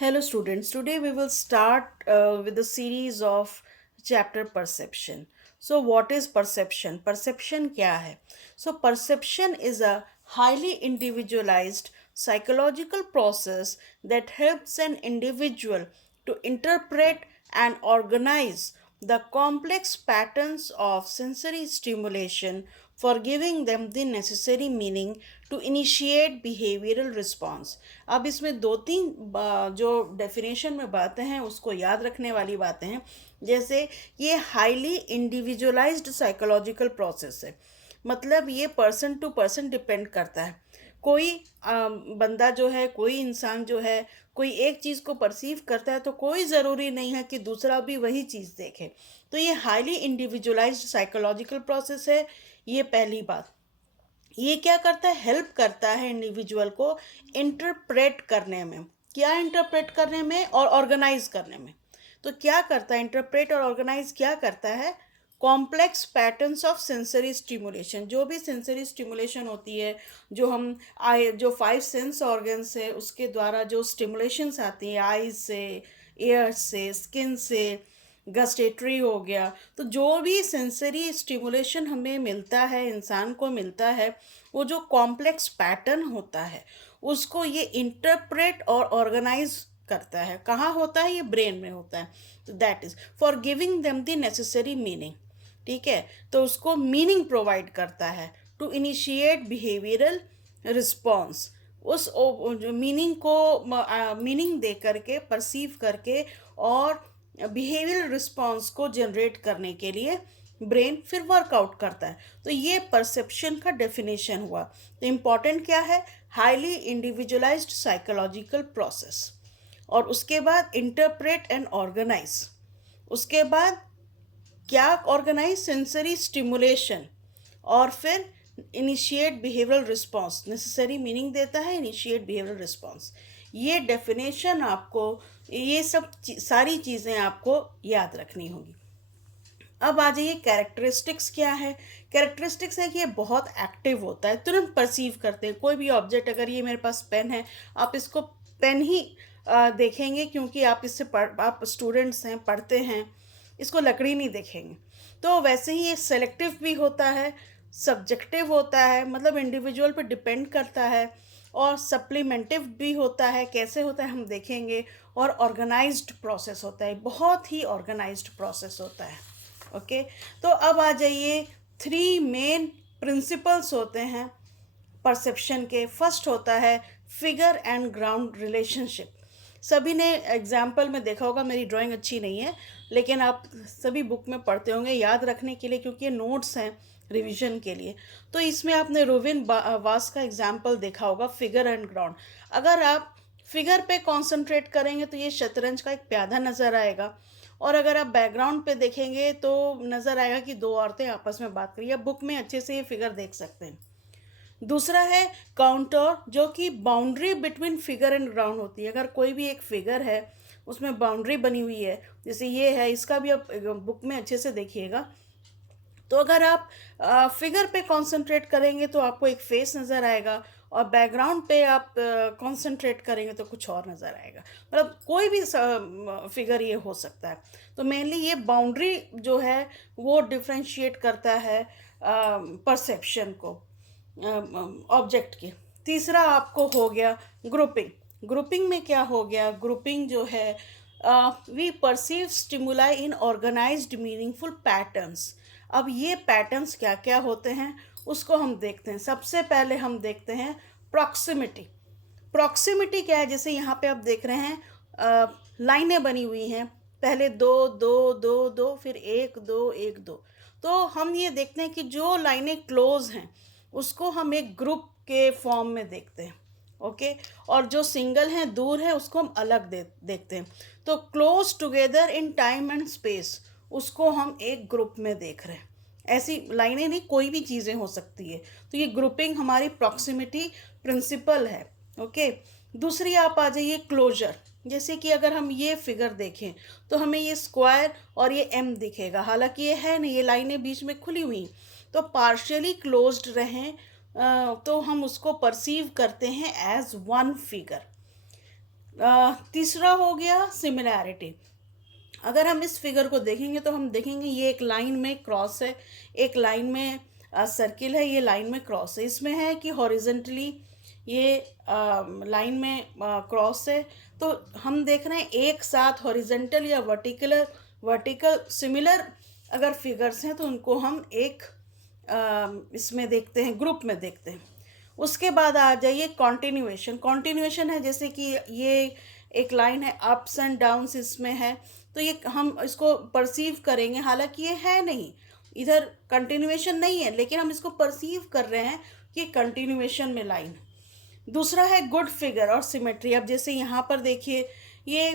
Hello, students. Today we will start with the series of chapter perception. So, what is perception? Perception क्या है? So, perception is a highly individualized psychological process that helps an individual to interpret and organize the complex patterns of sensory stimulation for giving them the necessary meaning to initiate behavioral response. अब इसमें दो तीन जो definition में बातें हैं उसको याद रखने वाली बातें हैं। जैसे ये हाईली इंडिविजुअलाइज्ड साइकोलॉजिकल प्रोसेस है, मतलब ये पर्सन टू पर्सन डिपेंड करता है। कोई बंदा जो है, कोई इंसान जो है, कोई एक चीज़ को परसीव करता है तो कोई ज़रूरी नहीं है कि दूसरा भी वही चीज़ देखे। तो ये हाईली इंडिविजुअलाइज्ड साइकोलॉजिकल प्रोसेस है। ये पहली बात। ये क्या करता है? हेल्प करता है इंडिविजुअल को इंटरप्रेट करने में। क्या इंटरप्रेट करने में? और ऑर्गेनाइज करने में। तो क्या करता है इंटरप्रेट और ऑर्गेनाइज? क्या करता है? Complex patterns of sensory stimulation. जो भी सेंसरी स्टिमुलेशन होती है, जो हम आई जो 5 सेंस ऑर्गन्स है उसके द्वारा जो स्टिमुलेशंस आती हैं, आईज से, एयर से, स्किन से, गस्टेटरी हो गया, तो जो भी सेंसरी स्टिमुलेशन हमें मिलता है, इंसान को मिलता है, वो जो कॉम्प्लेक्स पैटर्न होता है उसको ये इंटरप्रेट और ऑर्गेनाइज करता है। कहाँ होता है? ये ब्रेन में होता है। तो that is for giving them the necessary meaning. ठीक है, तो उसको मीनिंग प्रोवाइड करता है टू इनिशिएट बिहेवियरल रिस्पॉन्स। उस मीनिंग को मीनिंग दे करके, परसीव करके और बिहेवियरल रिस्पॉन्स को जनरेट करने के लिए ब्रेन फिर वर्कआउट करता है। तो ये परसेप्शन का डेफिनेशन हुआ। तो इम्पॉर्टेंट क्या है? Highly individualised psychological process. और उसके बाद इंटरप्रेट एंड ऑर्गेनाइज। उसके बाद क्या ऑर्गेनाइज? Sensory stimulation. और फिर initiate behavioural response, necessary meaning देता है, इनिशिएट बिहेवियरल रिस्पॉन्स। ये डेफिनेशन आपको, ये सब सारी चीज़ें आपको याद रखनी होगी। अब आ जाइए कैरेक्टरिस्टिक्स क्या है। कैरेक्टरिस्टिक्स है कि ये बहुत एक्टिव होता है, तुरंत परसीव करते हैं कोई भी ऑब्जेक्ट। अगर ये मेरे पास पेन है, आप इसको पेन ही देखेंगे, क्योंकि आप इससे आप स्टूडेंट्स हैं, पढ़ते हैं, इसको लकड़ी नहीं देखेंगे। तो वैसे ही ये सेलेक्टिव भी होता है, सब्जेक्टिव होता है, मतलब इंडिविजुअल पे डिपेंड करता है, और सप्लीमेंटिव भी होता है। कैसे होता है हम देखेंगे। और ऑर्गेनाइज्ड प्रोसेस होता है, बहुत ही ऑर्गेनाइज्ड प्रोसेस होता है। ओके, तो अब आ जाइए, 3 मेन प्रिंसिपल्स होते हैं परसेप्शन के। फर्स्ट होता है फिगर एंड ग्राउंड रिलेशनशिप। सभी ने एग्जाम्पल में देखा होगा, मेरी ड्राइंग अच्छी नहीं है लेकिन आप सभी बुक में पढ़ते होंगे याद रखने के लिए, क्योंकि ये नोट्स हैं रिवीजन के लिए। तो इसमें आपने रोविन वास का एग्जाम्पल देखा होगा, फिगर एंड ग्राउंड। अगर आप फिगर पे कंसंट्रेट करेंगे तो ये शतरंज का एक प्यादा नज़र आएगा, और अगर आप बैकग्राउंड पे देखेंगे तो नज़र आएगा कि दो औरतें आपस में बात करिए। आप बुक में अच्छे से ये फिगर देख सकते हैं। दूसरा है काउंटर, जो कि boundary between figure and ground होती है। अगर कोई भी एक फिगर है उसमें बाउंड्री बनी हुई है, जैसे ये है, इसका भी आप बुक में अच्छे से देखिएगा। तो अगर आप फिगर पे कंसंट्रेट करेंगे तो आपको एक फेस नज़र आएगा, और बैकग्राउंड पे आप कंसंट्रेट करेंगे तो कुछ और नज़र आएगा। मतलब कोई भी फिगर ये हो सकता है। तो मेनली ये बाउंड्री जो है वो डिफ्रेंशिएट करता है परसेप्शन को ऑब्जेक्ट की। तीसरा आपको हो गया ग्रुपिंग। ग्रुपिंग में क्या हो गया? ग्रुपिंग जो है, we perceive stimuli in organised meaningful patterns. अब ये पैटर्न्स क्या क्या होते हैं उसको हम देखते हैं। सबसे पहले हम देखते हैं प्रॉक्सिमिटी। प्रॉक्सिमिटी क्या है? जैसे यहाँ पे आप देख रहे हैं लाइनें बनी हुई हैं, पहले दो दो दो दो, फिर एक दो एक दो। तो हम ये देखते हैं कि जो लाइनें क्लोज हैं उसको हम एक ग्रुप के फॉर्म में देखते हैं। ओके, और जो सिंगल हैं, दूर है, उसको हम अलग देखते हैं। तो close together in time and space, उसको हम एक ग्रुप में देख रहे हैं। ऐसी लाइनें नहीं, कोई भी चीज़ें हो सकती है। तो ये ग्रुपिंग हमारी प्रॉक्सिमिटी प्रिंसिपल है। ओके, दूसरी आप आ जाइए क्लोजर। जैसे कि अगर हम ये फिगर देखें तो हमें ये स्क्वायर और ये एम दिखेगा, हालांकि ये है नहीं, ये लाइनें बीच में खुली हुई। तो पार्शियली क्लोज्ड रहें तो हम उसको परसीव करते हैं एज वन फिगर। तीसरा हो गया सिमिलैरिटी। अगर हम इस फिगर को देखेंगे तो हम देखेंगे ये एक लाइन में क्रॉस है, एक लाइन में सर्किल है, ये लाइन में क्रॉस है। इसमें है कि हॉरिजेंटली ये लाइन में क्रॉस है, तो हम देख रहे हैं एक साथ हॉरिजेंटल या वर्टिकल सिमिलर अगर फिगर्स हैं तो उनको हम एक इसमें देखते हैं, ग्रुप में देखते हैं। उसके बाद आ जाइए कॉन्टिन्यूएशन। कॉन्टिन्यूएशन है जैसे कि ये एक लाइन है, अप्स एंड डाउन्स इसमें है, तो ये हम इसको परसीव करेंगे, हालांकि ये है नहीं, इधर कंटिन्यूएशन नहीं है, लेकिन हम इसको परसीव कर रहे हैं कि कंटिन्यूएशन में लाइन। दूसरा है गुड फिगर और सिमेट्री। अब जैसे यहाँ पर देखिए ये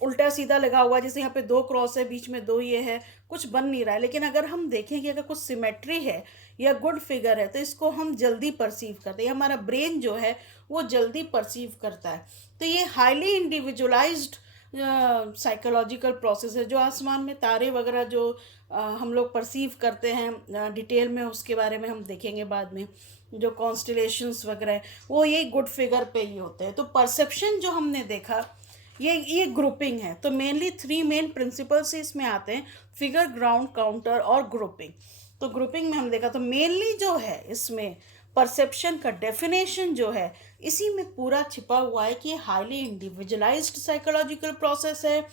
उल्टा सीधा लगा हुआ है, जैसे यहाँ पे दो क्रॉस है, बीच में दो ये है, कुछ बन नहीं रहा है। लेकिन अगर हम देखें कि अगर कुछ सिमेट्री है या गुड फिगर है तो इसको हम जल्दी परसीव करते हैं, हमारा ब्रेन जो है वो जल्दी परसीव करता है। तो ये हाईली इंडिविजुअलाइज्ड साइकोलॉजिकल प्रोसेस है। जो आसमान में तारे वगैरह जो हम लोग परसीव करते हैं डिटेल में, उसके बारे में हम देखेंगे बाद में, जो कॉन्स्टिलेशंस वगैरह है वो यही गुड फिगर पे ही होते हैं। तो परसेप्शन जो हमने देखा ये ग्रुपिंग है। तो मेनली 3 मेन प्रिंसिपल्स इसमें आते हैं, फिगर, ग्राउंड, काउंटर और ग्रुपिंग। तो ग्रुपिंग में हम देखा तो मेनली जो है इसमें परसेप्शन का डेफिनेशन जो है इसी में पूरा छिपा हुआ है कि ये हाईली इंडिविजुअलाइज्ड साइकोलॉजिकल प्रोसेस है,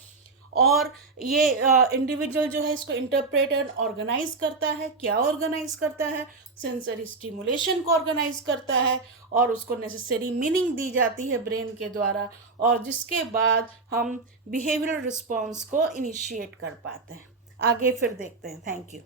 और ये इंडिविजुअल जो है इसको इंटरप्रेट एंड ऑर्गेनाइज करता है। क्या ऑर्गेनाइज करता है? सेंसरी स्टिमुलेशन को ऑर्गेनाइज करता है, और उसको नेसेसरी मीनिंग दी जाती है ब्रेन के द्वारा, और जिसके बाद हम बिहेवियरल रिस्पॉन्स को इनिशिएट कर पाते हैं। आगे फिर देखते हैं। Thank you.